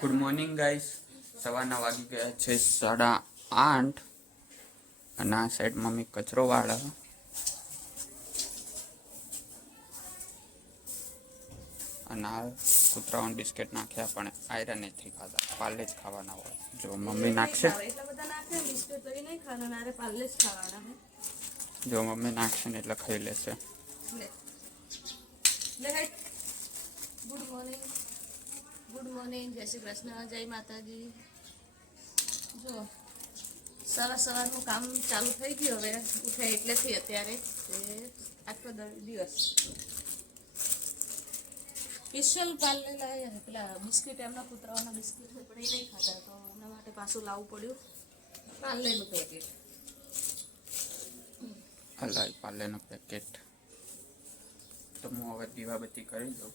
Good morning guys. સવારના વાગી ગયા છે 8:30 અને આ સાઈડ મમ્મી કચરો વાળે અને આ કૂતરાઓને બિસ્કિટ નાખ્યા પણ આયરન નથી ખાતા, પાર્લે જ ખાવાના હોય. જો મમ્મી નાખશે, જો મમ્મી નાખશે ને એટલે ખાઈ લેશે. ગુડ મોર્નિંગ, જય શ્રી કૃષ્ણ, જય માતાજી. જો સવારનું કામ ચાલુ થઈ ગયું. હવે ઉઠે એટલેથી અત્યારે આખો દિવસ સ્પેશિયલ પાર્લે લાવ્યા પેલા બિસ્કિટ, એમના કૂતરાઓના બિસ્કિટ પણ એ નહીં ખાતા, તો એમના માટે પાછું લાવવું પડ્યું પાર્લેનું પેકેટ. હલાય પાર્લેનું પેકેટ. તો હું હવે દીવાબત્તી કરી દઉં.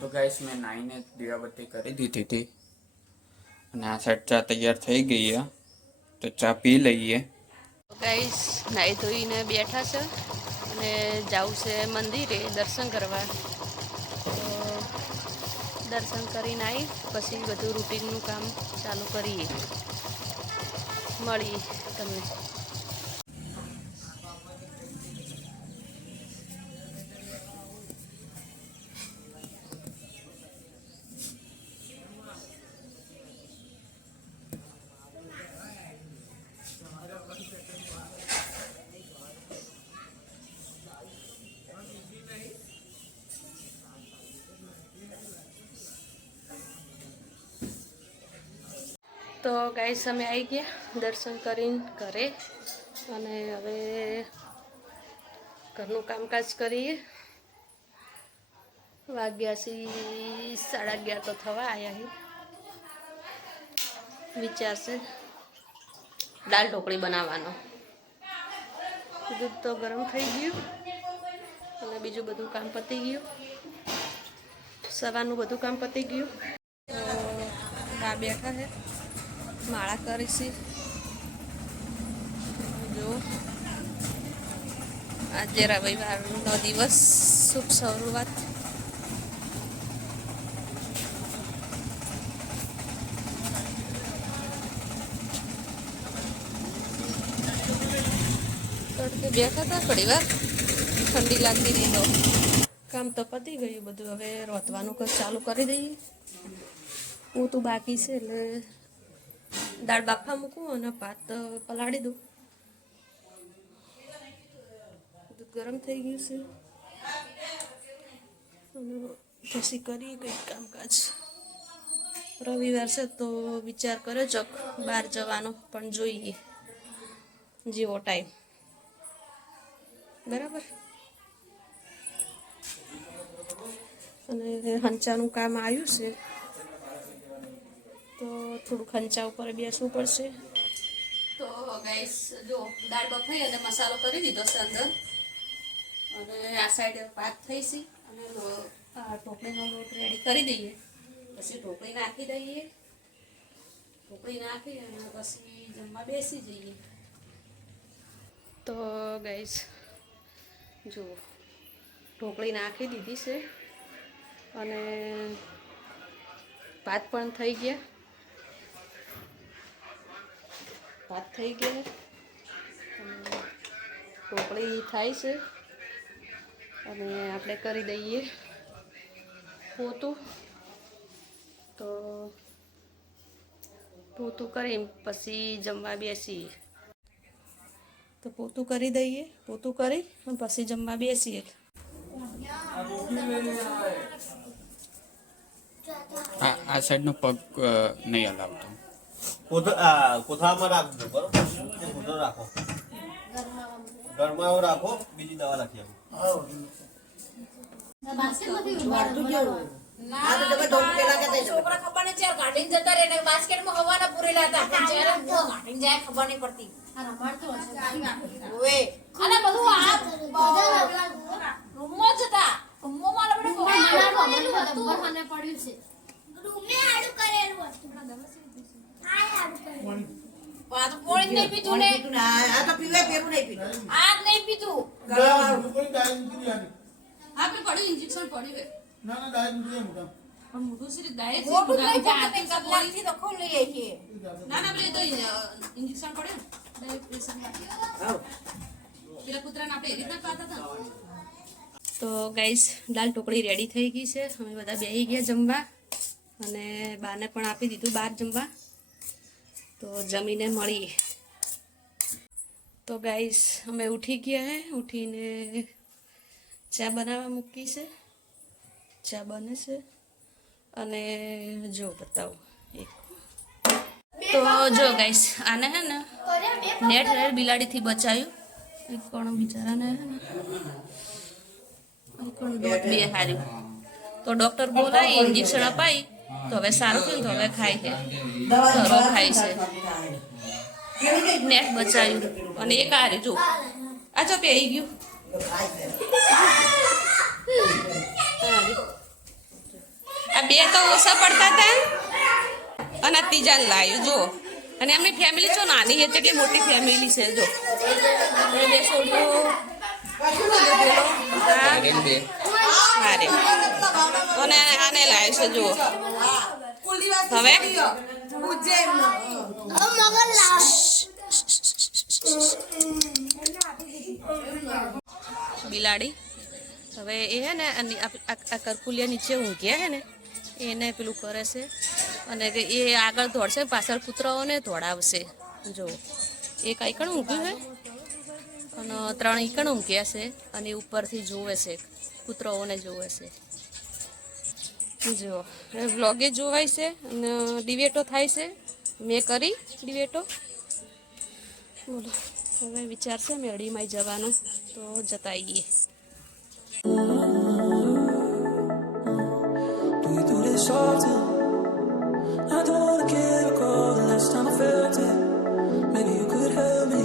તો ગાઈસ મેં નાઈને દીવાબત્તી કરી દીધી હતી અને આ સાઈડ ચા તૈયાર થઈ ગઈ છે, તો ચા પી લઈએ. ગાઈસ નાઈ ધોઈને બેઠા છે અને જવું છે મંદિરે દર્શન કરવા. તો દર્શન કરીને આવી પછી બધું રૂટીનનું કામ ચાલુ કરીએ. મળીએ તમને. તો ગાઈસ અમે આવી ગયા દર્શન કરીને ઘરે અને હવે ઘરનું કામકાજ કરીએ. વાગ્યા છે 11:30 તો થવા આવ્યા. વિચાર છે દાળ ઢોકળી બનાવવાનો. દૂધ તો ગરમ થઈ ગયું અને બીજું બધું કામ પતી ગયું. સવારનું બધું કામ પતી ગયું. બા બેઠા છે, માળા કરીશી. જો આજે રવિવારનો દિવસ, શુભ શરૂઆત. તડકે બેઠા હતા થોડી વાર, ઠંડી લાગતી હતી તો કામ તો પતી ગયું બધું. હવે રોતવાનું કામ ચાલુ કરી દઈએ. હું તો બાકી છે એટલે દાળ બાફા મૂકું અને ભાત પલાળી દઉં. દૂધ ગરમ થઈ ગયું છે અને પછી કરીએ કંઈક કામકાજ. રવિવાર છે તો વિચાર કર્યો ચોક બહાર જવાનો, પણ જોઈએ જેવો ટાઈમ. બરાબર. અને હંચાનું કામ આવ્યું છે તો થોડુંક હંચા ઉપર બેસવું પડશે. તો ગાઈસ જો દાળ બફાઈ અને મસાલો કરી દીધો છે અંદર, અને આ સાઈડ ભાત થઈ છે અને ઢોકળીનો લોટ રેડી કરી દઈએ. પછી ઢોકળી નાખી દઈએ. ઢોકળી નાખી અને પછી જમવા બેસી જઈએ. તો ગાઈસ જો ઢોકળી નાખી દીધી છે અને ભાત પણ થઈ ગયા. ભાત થઈ ગયા, ઢોકળી થાય છે અને આપણે કરી દઈએ પોતું. તો પોતું કરી પછી જમવા બેસીએ. તો પોતું કરી દઈએ, પોતું કરી પછી જમવા બેસીએ. આ સાઈડનો પગ નહીં હલાવતો. કોથળામાં રાખજો, બરોબર? કોથળો રાખો, ઘરમાં રાખો. બીજી દવા રાખી છોકરા ખબર નહીં ચાર ગાડીને જતા રહે, બાસ્કેટમાં હવાના પૂરેલા હતા પણ જ્યારે ગાડીને જાય ખબર નહીં પડતી. અને બધું આ રૂમમાં જ હતા. રૂમમાં પડ્યું છે. પોણી નહીં પીધું ને, આ તો પીવે પેલું નહીં પીધું, આ નહીં પીધું. આપણે પડ્યું ઇન્જેક્શન પડ્યું. ના ડાયરેક્ટ પણ મોટું છે ગાય છે મોટું લઈ ગાય જતો આતી તો લાગતી તો ખોલ લઈ આવીએ. ના ના પેલે તો ઇન્જેક્શન પડે ને ડાયરેક્ટ પ્રેશર પેલા કૂતરાને આપણે એ રીતના ખાતા હતા તો ગાઈસ દાલ ઢોકળી રેડી થઈ ગઈ છે અમે બધા બેસી ગયા જમવા અને બાને પણ આપી દીધું બહાર જમવા તો જમીને મળીએ તો ગાઈસ અમે ઉઠી ગયા હે ઉઠીને ચા બનાવવા મૂકી છે ચા બને છે અને જો બતાવું એક તો જો ગાઈસ આને હે ને નેટ બિલાડીથી બચાવ્યું એક કોણ બિચારાને હે ને એક કોણ દોત બે હાર્યું તો ડૉક્ટર બોલાવી ઇન્જેક્શન અપાઈ તો હવે સારું થયું તો હવે ખાય છે ઘરો ખાય છે નેટ બચાવ્યું અને એક હારે જો આ જો પહેરી ગયું આ બે તો ઓછા પડતા હતા અને આ ત્રીજા લાવ્યું જો અને એમની ફેમિલી છો નાની છે કેટલી મોટી ફેમિલી છે જો બે છોડીઓ અને આને લાવ્યું છે જુઓ હવે બિલાડી હવે એ હે ને આ કરકુલિયા નીચે ઊંઘ્યા હે ને એને પેલું કરે છે અને એ આગળ દોડશે પાછળ કૂતરાઓને દોડાવશે જો એક આઈકણ ઊંઘ્યું હે અને 3 ઈકણ ઊંઘ્યા છે અને ઉપરથી જોવે છે કૂતરાઓને જોવે છે જો વ્લોગે જોવાય છે અને ડિબેટો થાય છે મેં કરી ડિબેટો બોલો હવે વિચાર છે મેળીમાં જવાનું તો જતા આવીએ Often. I don't wanna get recall the last time I felt it. Maybe you could help me.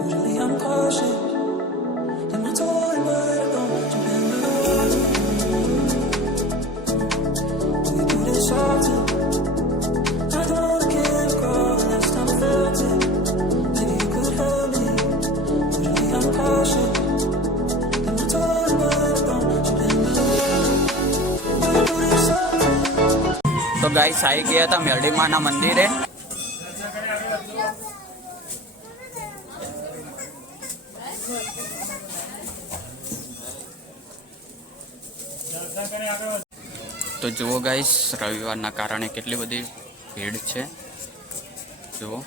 Usually I'm cautious. And I told him but I don't jump in the water. We do this often. I don't wanna get recall the last time I felt it. Maybe you could help me. Usually I'm cautious. And I told him but I don't jump in the water. We do this often. તો guys આવી ગયા હતા મેરડીમાના મંદિરે તો જુઓ guys રવિવારના કારણે કેટલી બધી ભીડ છે જુઓ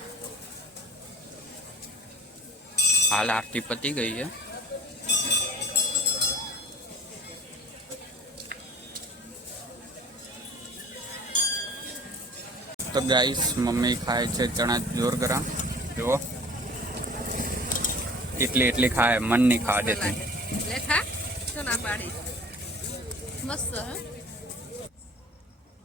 હાલ આરતી પતી ગઈ છે તો ગાઈસ મમ્મી ખાય છે ચણા જોર ગરમ જુઓ એટલી ખાય મન નહીં ખાવા દેતી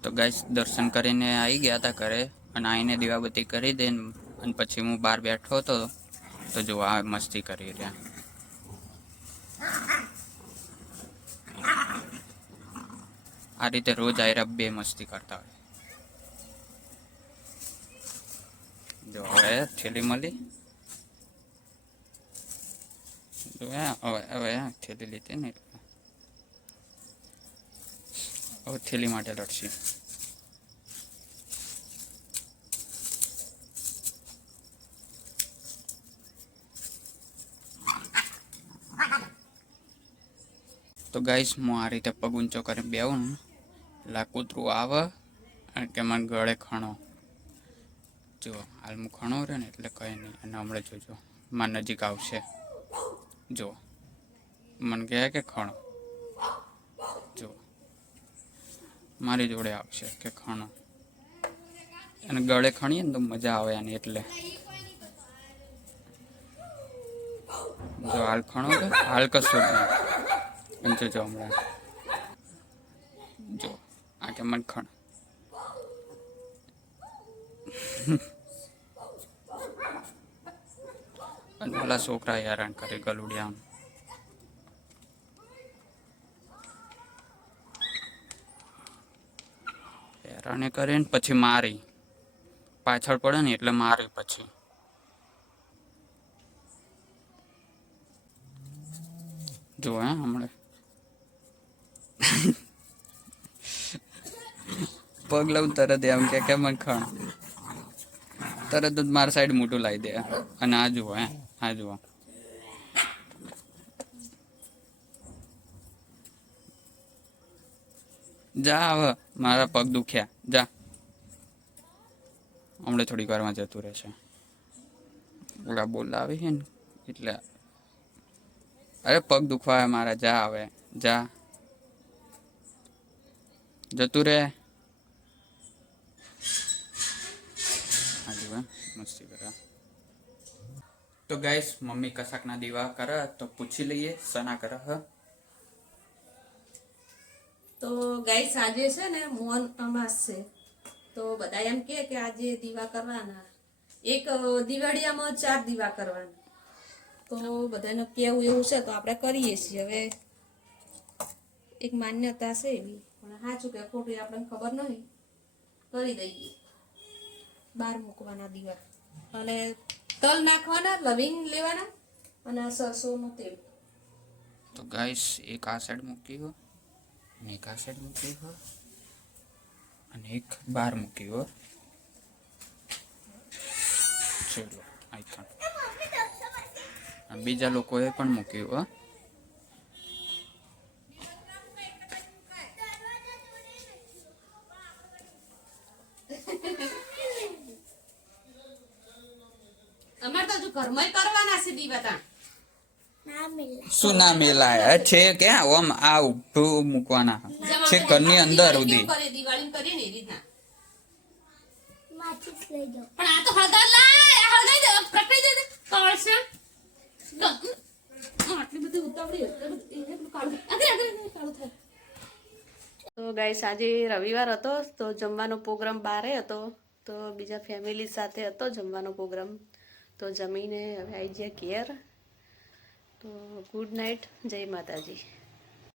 તો ગાઈસ દર્શન કરીને આવી ગયા હતા ઘરે અને આવીને દીવાબત્તી કરી દે અને પછી હું બહાર બેઠો હતો તો જો આ મસ્તી કરી રહ્યા આ રીતે રોજ આયરા બે મસ્તી કરતા હોય જો હવે થેલી મળી જો હવે થેલી લીધી ને એટલે હવે થેલી માટે લડશે તો ગાઈસ હું આ રીતે પગ ઊંચો કરીને બેવું ને એટલે કૂતરું આવે અને કે મને ગળે ખણો જો હાલ હું ખણો રહ્યો ને એટલે કંઈ નહીં અને હમણાં જોજો મારા નજીક આવશે જો મને કહે કે ખણો જો મારી જોડે આવશે કે ખણો અને ગળે ખણીએ ને તો મજા આવે આની એટલે જો હાલ ખણો કે હાલ કશું જ નહીં જોજો હમણાં જો આ કે મન ખણ અને પેલા છોકરા હેરાન કરે ગલુડિયા હેરાને કરે ને પછી મારી પાછળ પડે ને એટલે મારી પછી જો હે હમણાં પગ લઉં તરત એમ કે મખણ તરત જ મારા સાઈડ મોટું લાવી દે. અને આ જુઓ આ જુઓ જા હવે મારા પગ દુખ્યા જા હમણાં થોડીક વારમાં જતું રહેશે. ઓલા બોલાવે છે ને એટલે અરે પગ દુખવા મારા જા હવે જા જતું રે. મસ્તી કરે. તો ગાઈસ મમ્મી કશાકના દીવા કરે તો પૂછી લઈએ સના કરે હ. તો ગાઈસ આજે છે ને મોહન અમાસ છે તો બધા એમ કે આજે દીવા કરવાના. એક દિવાળીયામાં 4 દીવા કરવાના. તો બધાને કેવું એવું છે તો આપણે કરીએ છીએ. હવે એક માન્યતા છે એવી પણ સાચું કે ખોટું આપણને ખબર નહીં. કરી દઈએ 12 મૂકવાના દીવા અને તલ નાખવાના, લવિંગ લેવાના અને સરસોનું તેલ. તો ગાઈસ એક આ સાઈડ મૂકી હો અને એક આ સાઈડ મૂકી હો અને એક બહાર મૂકી હો. ચલો આઈકન બીજા લોકોએ પણ મૂક્યું હો. અમાર તો હજુ ઘરમાં કરવાના છે દીવા તા. શું ના મેલાય છે કે ઓમ આ ઉભું મૂકવાના છે ઘરની અંદર સુધી. દિવાળી કરીએ ને એ રીતના. માચીસ લઈ જાઓ. પણ આ તો હળદર લાય, હળદર દે, પ્રકડી દે કળશે. આટલી બધી ઉતાવળી એટલે એને પેલું કાળું કાળું થાય. તો ગાઈસ આજે રવિવાર હતો તો જમવાનો પ્રોગ્રામ બારે હતો તો બીજા ફેમિલી સાથે હતો જમવાનો પ્રોગ્રામ. તો જમીને હવે આવી ગયા ઘેર. તો ગુડ નાઇટ, જય માતાજી.